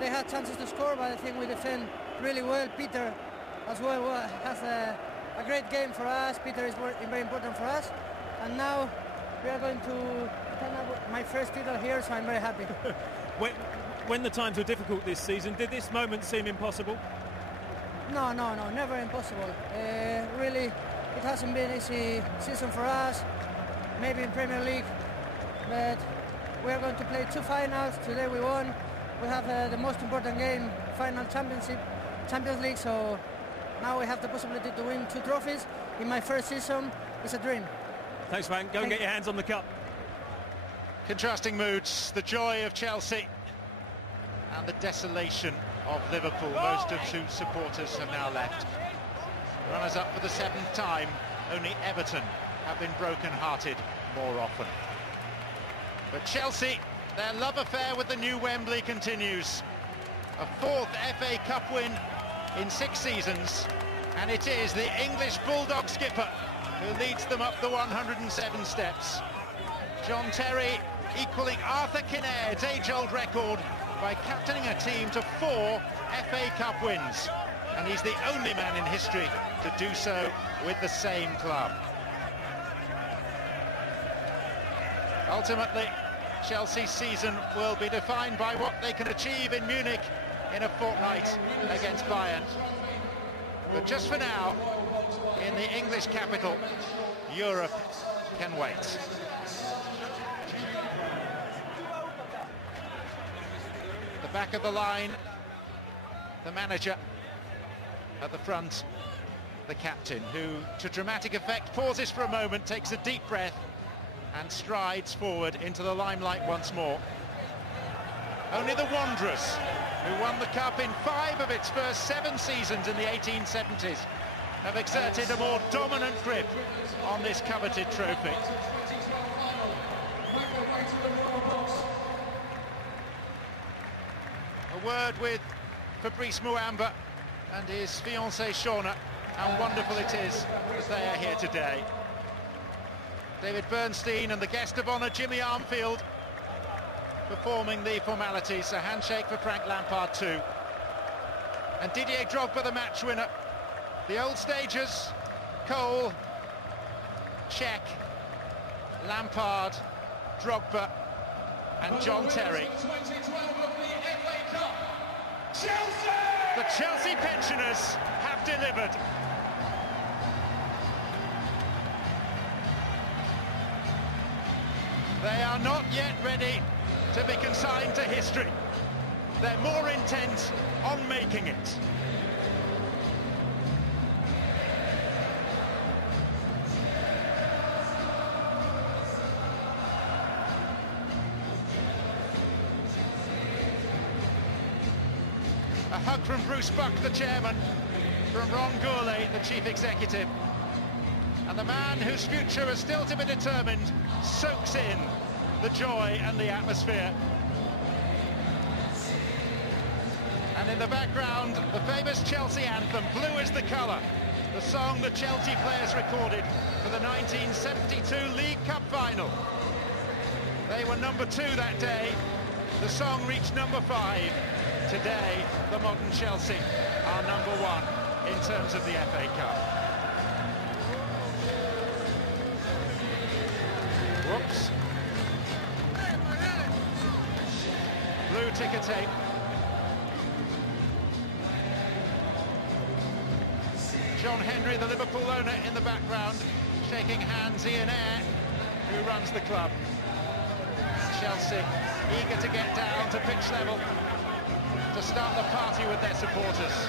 they had chances to score, but I think we defend really well. Peter as well has a great game for us. Peter is very important for us, and now we are going to turn up my first title here, so I'm very happy. When the times were difficult this season, did this moment seem impossible? No, never impossible. Really, it hasn't been an easy season for us, maybe in Premier League, but we are going to play 2 finals. Today we won. We have the most important game, final Champions League, so now we have the possibility to win 2 trophies in my first season. It's a dream. Thanks, Frank. Go and get your hands on the cup. Contrasting moods, the joy of Chelsea and the desolation of Liverpool, most of whose supporters have now left. Runners-up for the 7th time, only Everton have been broken-hearted more often. But Chelsea, their love affair with the new Wembley continues. A 4th FA Cup win in 6 seasons, and it is the English Bulldog skipper who leads them up the 107 steps. John Terry equaling Arthur Kinnair's age-old record by captaining a team to 4 FA Cup wins, and he's the only man in history to do so with the same club. Ultimately, Chelsea's season will be defined by what they can achieve in Munich in a fortnight against Bayern. But just for now, in the English capital, Europe can wait. The back of the line, the manager at the front, the captain, who to dramatic effect pauses for a moment, takes a deep breath and strides forward into the limelight once more. Only the Wanderers, who won the cup in 5 of its first 7 seasons in the 1870s, have exerted a more dominant grip on this coveted trophy. A word with Fabrice Muamba and his fiancée Shauna. How wonderful it is that they are here today. David Bernstein and the guest of honour Jimmy Armfield performing the formalities. A handshake for Frank Lampard too. And Didier Drogba, the match winner. The old stagers, Cole, Cech, Lampard, Drogba and John Terry. The Chelsea pensioners have delivered. They are not yet ready to be consigned to history. They're more intent on making it. A hug from Bruce Buck, the chairman, from Ron Gourlay, the chief executive. And the man whose future is still to be determined soaks in the joy and the atmosphere. And in the background, the famous Chelsea anthem, Blue is the Colour, the song the Chelsea players recorded for the 1972 League Cup final. They were number 2 that day. The song reached number 5. Today, the modern Chelsea are number 1 in terms of the FA Cup. Whoops. Blue ticker tape. John Henry, the Liverpool owner, in the background, shaking hands. Ian Ayre, who runs the club. Chelsea eager to get down to pitch level to start the party with their supporters.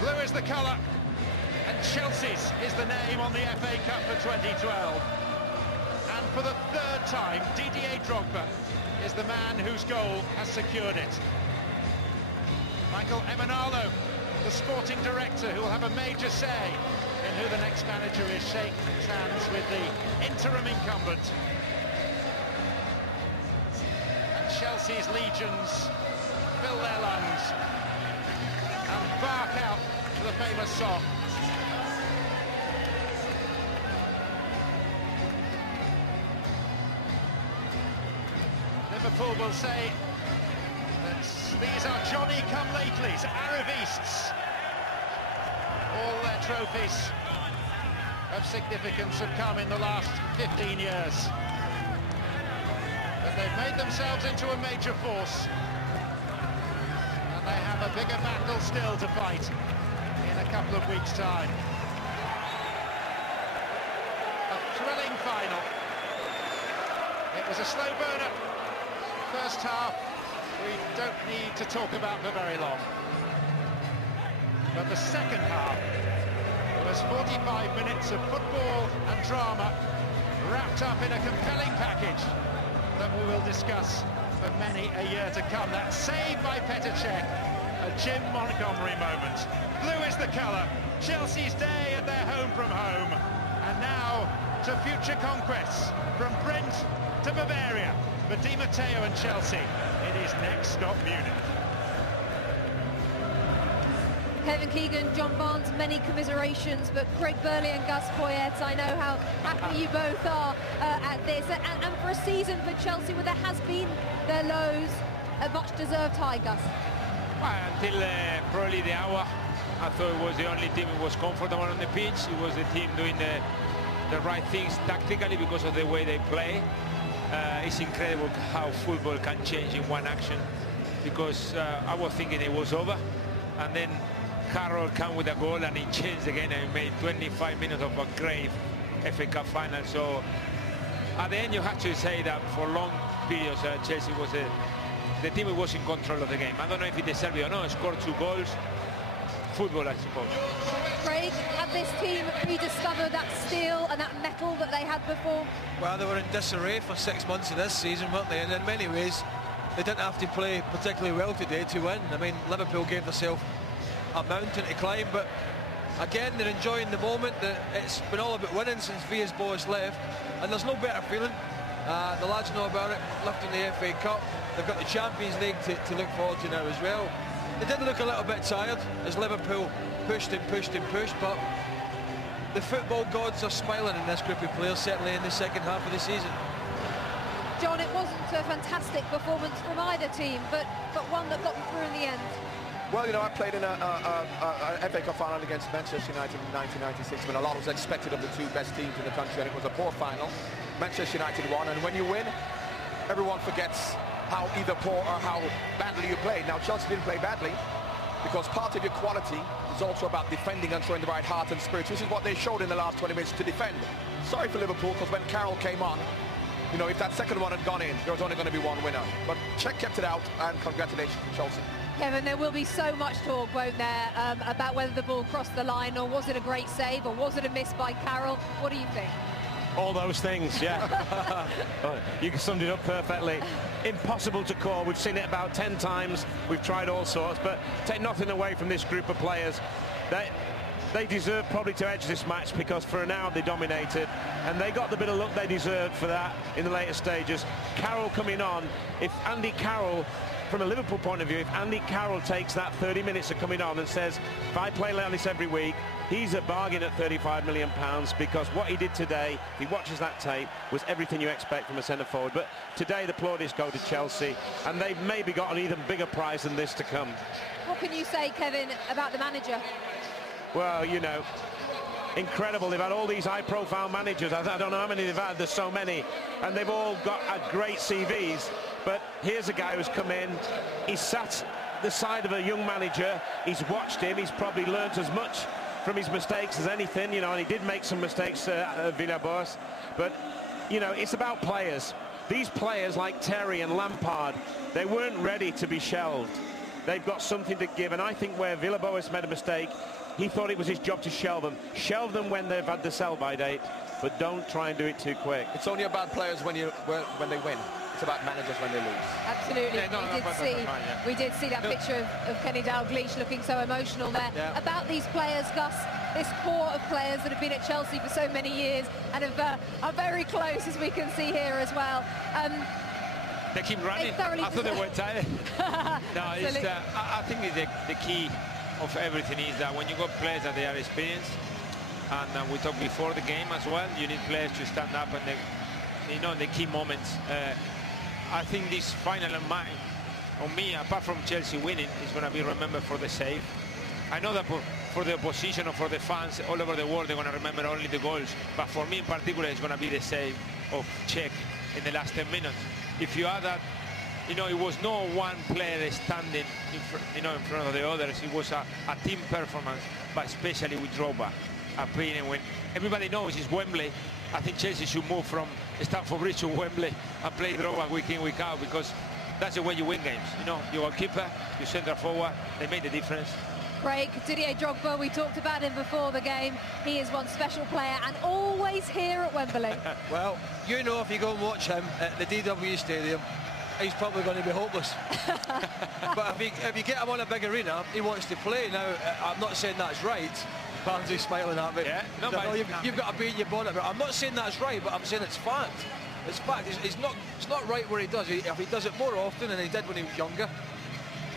Blue is the colour, and Chelsea's is the name on the FA Cup for 2012. And for the 3rd time, Didier Drogba is the man whose goal has secured it. Michael Emenalo, the sporting director, who will have a major say in who the next manager is, shakes hands with the interim incumbent. Chelsea's legions fill their lungs and bark out the famous song. Liverpool will say that these are Johnny-come-latelys, arrivistes. All their trophies of significance have come in the last 15 years. But they've made themselves into a major force. And they have a bigger battle still to fight in a couple of weeks' time. A thrilling final. It was a slow burner. First half, we don't need to talk about for very long. But the second half was 45 minutes of football and drama wrapped up in a compelling package that we will discuss for many a year to come. That save by Petr Cech, a Jim Montgomery moment. Blue is the colour, Chelsea's day and their home from home. And now to future conquests, from Brent to Bavaria. For Di Matteo and Chelsea, it is next stop Munich. Kevin Keegan, John Barnes, many commiserations, but Craig Burley and Gus Poyet, I know how happy you both are at this. And for a season for Chelsea where there has been their lows, a much-deserved high, Gus. Well, until probably the hour, I thought it was the only team who was comfortable on the pitch. It was the team doing the right things tactically because of the way they play. It's incredible how football can change in one action, because I was thinking it was over, and then Carroll came with a goal and he changed again and made 25 minutes of a great FA Cup final. So at the end you have to say that for long periods Chelsea was the team who was in control of the game. I don't know if it deserved it or not. Scored 2 goals. Football, I suppose. Craig, had this team rediscovered that steel and that metal that they had before? Well, they were in disarray for 6 months of this season, weren't they? And in many ways, they didn't have to play particularly well today to win. I mean, Liverpool gave themselves a mountain to climb, but again, they're enjoying the moment. It's been all about winning since Villas-Boas left, and there's no better feeling. The lads know about it, lifting the FA Cup. They've got the Champions League to look forward to now as well. They did look a little bit tired as Liverpool pushed and pushed and pushed, but the football gods are smiling in this group of players, certainly in the second half of the season. John, it wasn't a fantastic performance from either team, but one that got them through in the end. Well, you know, I played in a FA Cup final against Manchester United in 1996 when a lot was expected of the 2 best teams in the country, and it was a poor final. Manchester United won, and when you win, everyone forgets how either poor or how badly you played. Now, Chelsea didn't play badly, because part of your quality is also about defending and showing the right heart and spirit, which is what they showed in the last 20 minutes to defend. Sorry for Liverpool, because when Carroll came on, you know, if that second one had gone in, there was only going to be one winner. But Cech kept it out, and congratulations to Chelsea. Kevin, there will be so much talk, won't there, about whether the ball crossed the line, or was it a great save, or was it a miss by Carroll? What do you think? All those things, yeah. You summed it up perfectly. Impossible to call. We've seen it about 10 times. We've tried all sorts, but take nothing away from this group of players. They deserve probably to edge this match, because for an hour they dominated, and they got the bit of luck they deserved for that in the later stages. Carroll coming on, if Andy Carroll, from a Liverpool point of view, if Andy Carroll takes that 30 minutes of coming on and says, if I play like this every week, he's a bargain at £35 million, because what he did today, if he watches that tape, was everything you expect from a centre-forward. But today the plaudits go to Chelsea, and they've maybe got an even bigger prize than this to come. What can you say, Kevin, about the manager? Well, you know, incredible. They've had all these high-profile managers. I don't know how many they've had. There's so many. And they've all got great CVs. But here's a guy who's come in. He's sat the side of a young manager. He's watched him. He's probably learnt as much from his mistakes as anything, you know, and he did make some mistakes at Villas-Boas. But, you know, it's about players. These players like Terry and Lampard, they weren't ready to be shelved. They've got something to give. And I think where Villas-Boas made a mistake, he thought it was his job to shelve them. Shelve them when they've had the sell-by date, but don't try and do it too quick. It's only about players when they win. It's about managers when they lose. Absolutely. Yeah, we did see that picture of Kenny Dalglish looking so emotional there. Yeah. About these players, Gus, this core of players that have been at Chelsea for so many years and are very close, as we can see here as well. They keep running. I thought they were tired. No, it's, I think the key of everything is that when you got players that they are experienced, and we talked before the game as well, you need players to stand up and you know, in the key moments I think this final on me, apart from Chelsea winning, is going to be remembered for the save. I know that for the opposition or for the fans all over the world, they're going to remember only the goals. But for me in particular, it's going to be the save of Czech in the last 10 minutes. If you add that, you know, it was no one player standing in front of the others. It was a team performance, but especially with Drogba. Opinion when everybody knows it's Wembley. I think Chelsea should move from Stamford Bridge to Wembley and play Drogba week in, week out, because that's the way you win games. You know, your keeper, your centre forward, they made the difference. Craig, Didier Drogba, we talked about him before the game. He is one special player and always here at Wembley. Well, you know, if you go and watch him at the DW Stadium, he's probably going to be hopeless. But if you get him on a big arena, he wants to play. Now, I'm not saying that's right. Barnsley's smiling at me. Yeah, no, you've got to be in your bonnet. But I'm not saying that's right, but I'm saying it's fact. It's fact. It's not right where he does. If he does it more often than he did when he was younger.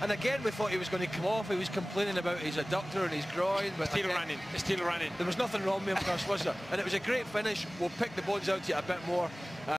And again, we thought he was going to come off. He was complaining about his adductor and his groin. But Still running. There was nothing wrong with him, Chris, was there? And it was a great finish. We'll pick the bones out to you a bit more.